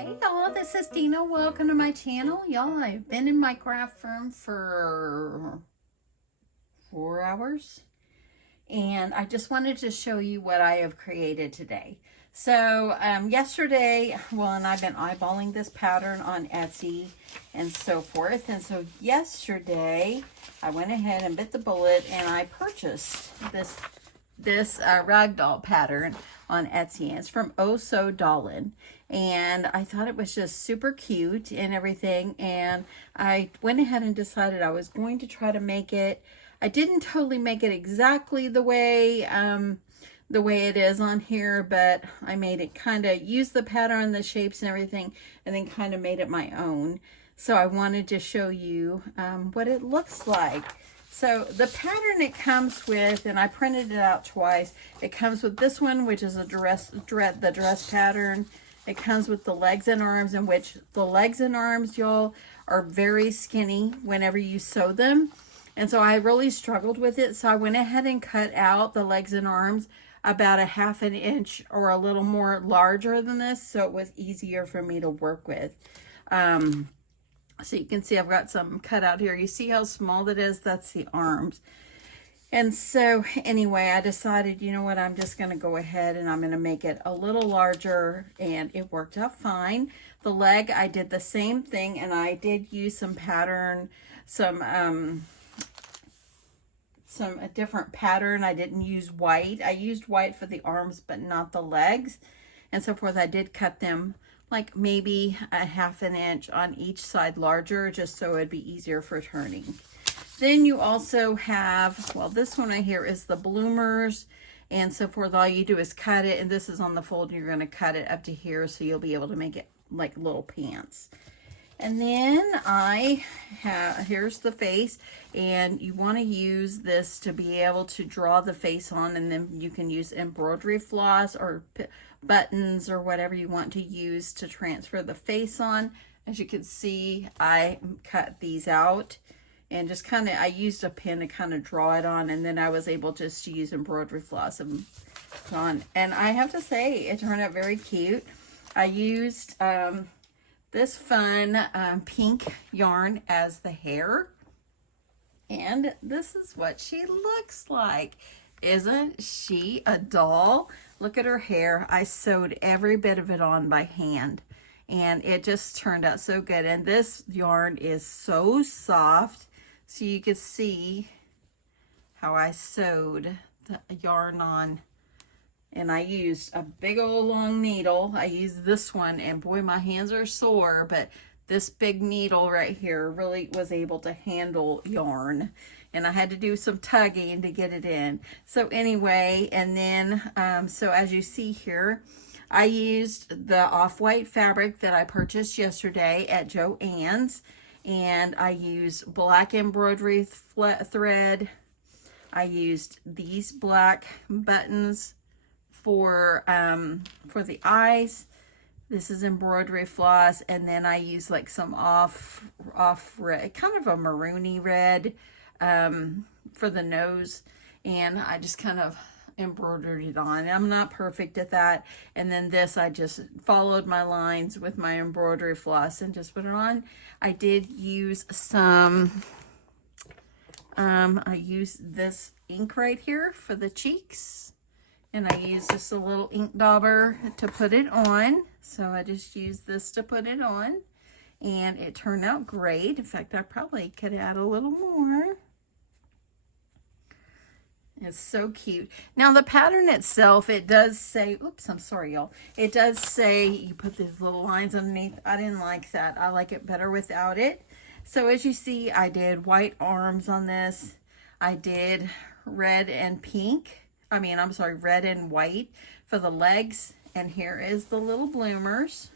Hey y'all, this is Deanna. Welcome to my channel. Y'all, I've been in my craft room for 4 hours and I just wanted to show you what I have created today. So yesterday, and I've been eyeballing this pattern on Etsy and so forth. And so yesterday I went ahead and bit the bullet and I purchased this ragdoll pattern on Etsy. It's from Oh So Dollin, and I thought it was just super cute and everything, and I went ahead and decided I was going to try to make it. I didn't totally make it exactly the way it is on here, but I made it kind of use the pattern, the shapes and everything, and then kind of made it my own. So I wanted to show you what it looks like. So the pattern it comes with, and I printed it out twice. It comes with this one, which is the dress pattern. It comes with the legs and arms, in which the legs and arms, y'all, are very skinny whenever you sew them. And so I really struggled with it. So I went ahead and cut out the legs and arms about a 1/2 inch or a little more larger than this, so it was easier for me to work with. So you can see I've got some cut out here. You see how small that is? That's the arms. And so anyway, I decided, you know what, I'm just going to go ahead and I'm going to make it a little larger, and it worked out fine. The leg, I did the same thing, and I did use some pattern, some different pattern. I didn't use white. I used white for the arms, but not the legs and so forth. I did cut them like maybe a 1/2 inch on each side larger, just so it'd be easier for turning. Then you also have, well, this one right here is the bloomers and so forth. All you do is cut it, and this is on the fold. You're going to cut it up to here, so you'll be able to make it like little pants. And then here's the face, and you want to use this to be able to draw the face on, and then you can use embroidery floss or buttons or whatever you want to use to transfer the face on. As you can see, I cut these out and just kind of, I used a pen to kind of draw it on, and then I was able just to use embroidery floss and on. And I have to say, it turned out very cute. I used this fun pink yarn as the hair, and this is what she looks like. Isn't she a doll? Look at her hair. I sewed every bit of it on by hand, and it just turned out so good. And this yarn is so soft, so you can see how I sewed the yarn on. And I used a big old long needle. I used this one, and boy, my hands are sore, but this big needle right here really was able to handle yarn. And I had to do some tugging to get it in. So anyway, and then, so as you see here, I used the off-white fabric that I purchased yesterday at Joann's, and I used black embroidery thread. I used these black buttons for the eyes. This is embroidery floss, and then I use like some off red, kind of a maroony red, for the nose, and I just kind of embroidered it on. I'm not perfect at that. And then this, I just followed my lines with my embroidery floss and just put it on. I did use some I used this ink right here for the cheeks, and I used just a little ink dauber to put it on. So I just used this to put it on, and it turned out great. In fact, I probably could add a little more. It's so cute. Now the pattern itself, it does say, oops, I'm sorry, y'all. It does say you put these little lines underneath. I didn't like that. I like it better without it. So as you see, I did white arms on this. I did red and pink. Red and white for the legs. And here is the little bloomers.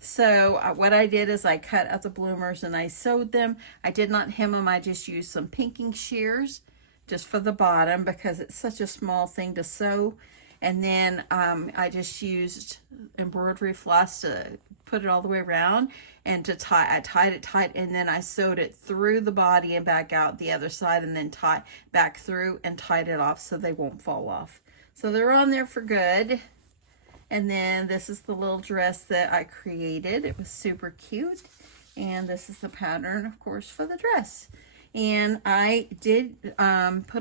So what I did is I cut out the bloomers and I sewed them. I did not hem them. I just used some pinking shears just for the bottom because it's such a small thing to sew. And then I just used embroidery floss to put it all the way around and to tie. I tied it tight, and then I sewed it through the body and back out the other side, and then tie back through and tied it off so they won't fall off. So they're on there for good. And then this is the little dress that I created. It was super cute. And this is the pattern, of course, for the dress. And I did put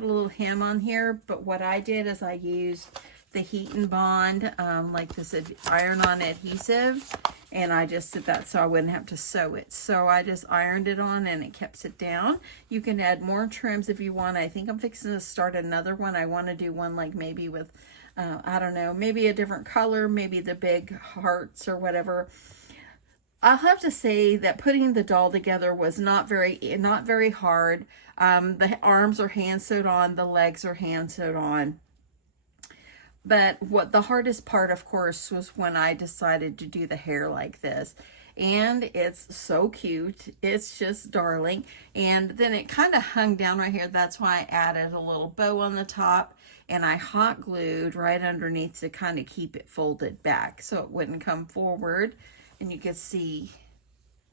a little hem on here, but what I did is I used the Heat and Bond, like this iron-on adhesive, and I just did that so I wouldn't have to sew it. So I just ironed it on and it kept it down. You can add more trims if you want. I think I'm fixing to start another one. I want to do one like maybe with, I don't know, maybe a different color, maybe the big hearts or whatever. I'll have to say that putting the doll together was not very hard. The arms are hand sewed on, the legs are hand sewed on. But what the hardest part, of course, was when I decided to do the hair like this. And it's so cute. It's just darling. And then it kind of hung down right here. That's why I added a little bow on the top. And I hot glued right underneath to kind of keep it folded back so it wouldn't come forward. And you can see,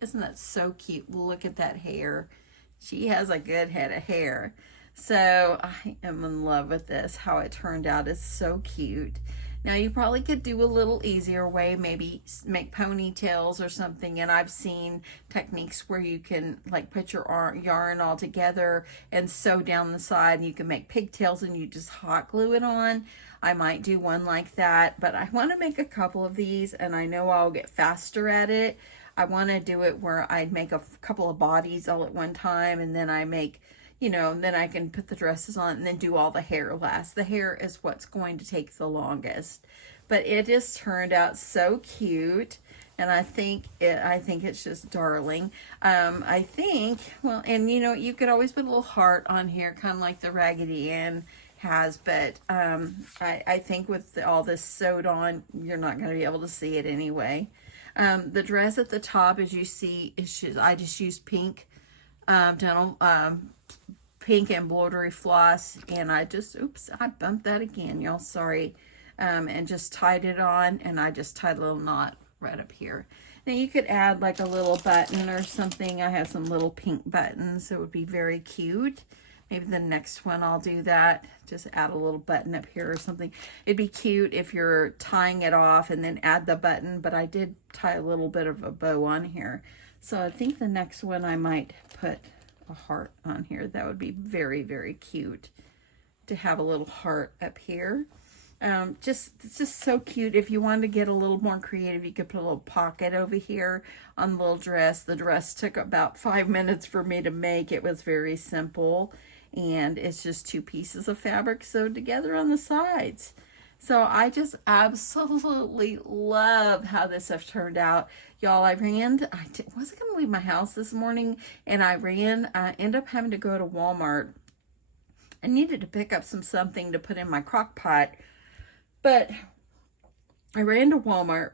isn't that so cute? Look at that hair. She has a good head of hair. So I am in love with this. How it turned out is so cute. Now you probably could do a little easier way, maybe make ponytails or something. And I've seen techniques where you can like put your yarn all together and sew down the side, and you can make pigtails and you just hot glue it on. I might do one like that, but I want to make a couple of these, and I know I'll get faster at it. I want to do it where I'd make a couple of bodies all at one time, and then I make, you know, and then I can put the dresses on and then do all the hair last. The hair is what's going to take the longest, but it just turned out so cute. And I think it's just darling. I think, well, and you know, you could always put a little heart on here, kind of like the Raggedy Ann has, but I think with all this sewed on, you're not going to be able to see it anyway. The dress at the top, as you see, I just used pink dental pink embroidery floss, and I just, oops, I bumped that again, y'all, sorry, and just tied it on, and I just tied a little knot right up here. Now you could add like a little button or something. I have some little pink buttons, so it would be very cute. Maybe the next one I'll do that. Just add a little button up here or something. It'd be cute if you're tying it off and then add the button, but I did tie a little bit of a bow on here. So I think the next one I might put a heart on here. That would be very, very cute to have a little heart up here. It's just so cute. If you wanted to get a little more creative, you could put a little pocket over here on the little dress. The dress took about 5 minutes for me to make. It was very simple, and it's just 2 pieces of fabric sewed together on the sides. So I just absolutely love how this stuff turned out. Y'all, I wasn't going to leave my house this morning, and I ended up having to go to Walmart. I needed to pick up something to put in my crock pot, but I ran to Walmart,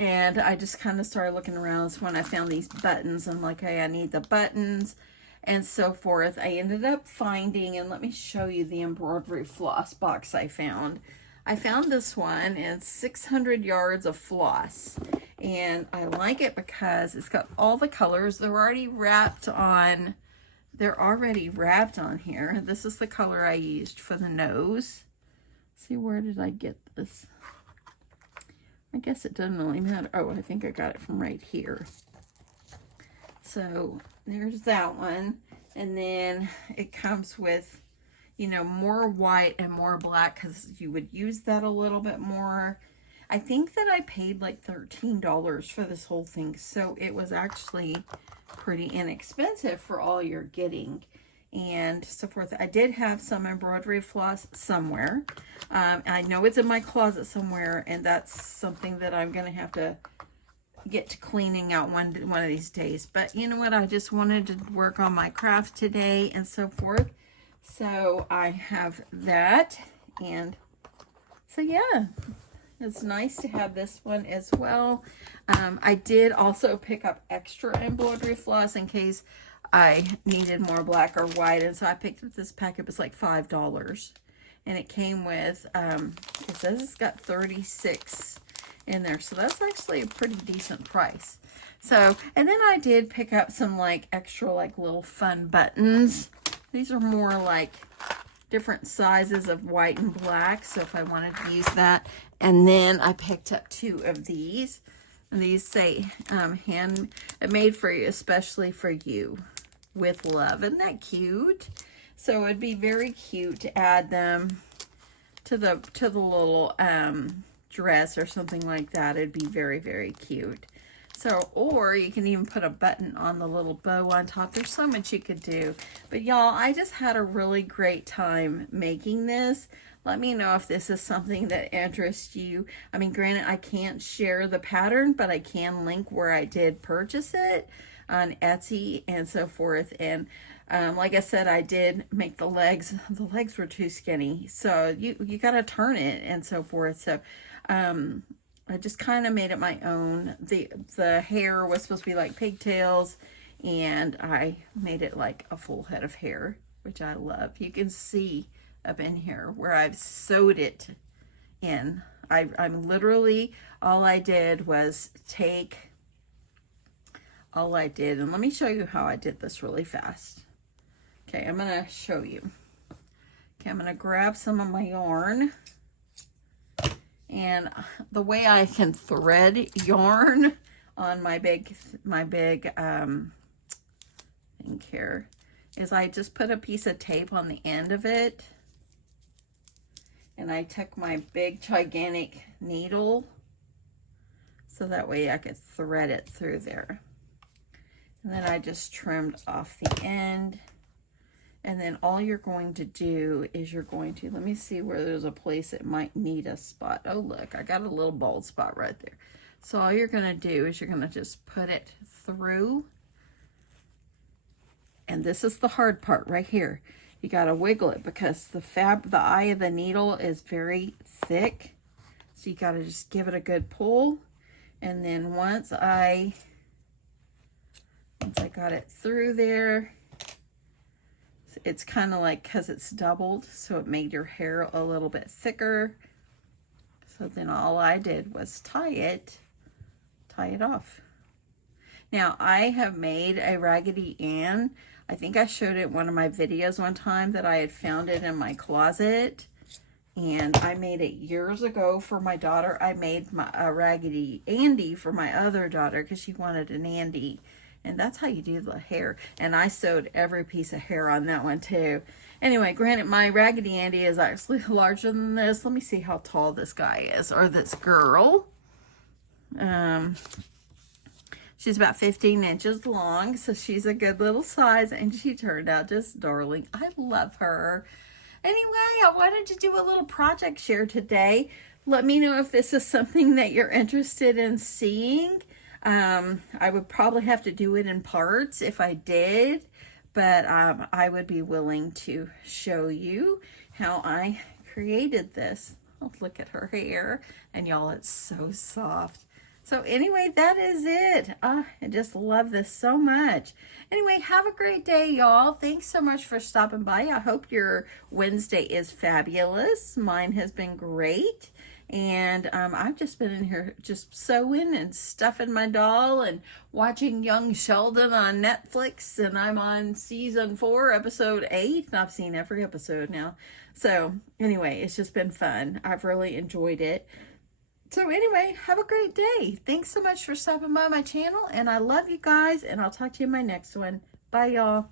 and I just kind of started looking around. That's when I found these buttons. I'm like, hey, I need the buttons and so forth. I ended up finding, and let me show you the embroidery floss box I found. I found this one, and it's 600 yards of floss, and I like it because it's got all the colors. They're already wrapped on here. This is the color I used for the nose. See, where did I get this? I guess it doesn't really matter. Oh, I think I got it from right here. So there's that one, and then it comes with, you know, more white and more black, because you would use that a little bit more. I think that I paid like $13 for this whole thing, so it was actually pretty inexpensive for all you're getting and so forth. I did have some embroidery floss somewhere. I know it's in my closet somewhere, and that's something that I'm going to have to get to cleaning out one of these days. But you know what? I just wanted to work on my craft today and so forth. So I have that, and so yeah, it's nice to have this one as well. I did also pick up extra embroidery floss in case I needed more black or white, and so I picked up this pack. It was like $5, and it came with, it says it's got 36 in there, so that's actually a pretty decent price. So, and then I did pick up some like extra like little fun buttons. These are more like different sizes of white and black. So if I wanted to use that. And then I picked up 2 of these. And these say hand made for you, especially for you, with love. Isn't that cute? So it'd be very cute to add them to the little dress or something like that. It'd be very, very cute. So, or you can even put a button on the little bow on top. There's so much you could do. But y'all, I just had a really great time making this. Let me know if this is something that interests you. I mean, granted, I can't share the pattern, but I can link where I did purchase it on Etsy and so forth. And like I said, I did make the legs. The legs were too skinny, so you got to turn it and so forth. So I just kind of made it my own. The hair was supposed to be like pigtails, and I made it like a full head of hair, which I love. You can see up in here where I've sewed it in. I'm literally, all I did, and let me show you how I did this really fast. Okay, I'm gonna show you. Okay, I'm gonna grab some of my yarn, and the way I can thread yarn on my big thing here is I just put a piece of tape on the end of it, and I took my big gigantic needle so that way I could thread it through there. And then I just trimmed off the end. And then all you're going to do is you're going to, let me see where there's a place that might need a spot. Oh, look, I got a little bald spot right there. So all you're going to do is you're going to just put it through. And this is the hard part right here. You got to wiggle it because the eye of the needle is very thick. So you got to just give it a good pull. And then once I got it through there, it's kind of like, because it's doubled, so it made your hair a little bit thicker. So then all I did was tie it off. Now I have made a Raggedy Ann. I think I showed it in one of my videos one time that I had found it in my closet, and I made it years ago for my daughter. I made a Raggedy Andy for my other daughter because she wanted an Andy. And that's how you do the hair. And I sewed every piece of hair on that one too. Anyway, granted, my Raggedy Andy is actually larger than this. Let me see how tall this guy is, or this girl. She's about 15 inches long, so she's a good little size, and she turned out just darling. I love her. Anyway, I wanted to do a little project share today. Let me know if this is something that you're interested in seeing. I would probably have to do it in parts if I did, but I would be willing to show you how I created this. Oh, look at her hair, and y'all, it's so soft. So anyway, that is it. I just love this so much. Anyway, have a great day, y'all. Thanks so much for stopping by. I hope your Wednesday is fabulous. Mine has been great. And I've just been in here just sewing and stuffing my doll and watching Young Sheldon on Netflix. And I'm on season 4, episode 8. And I've seen every episode now. So anyway, it's just been fun. I've really enjoyed it. So anyway, have a great day. Thanks so much for stopping by my channel. And I love you guys. And I'll talk to you in my next one. Bye, y'all.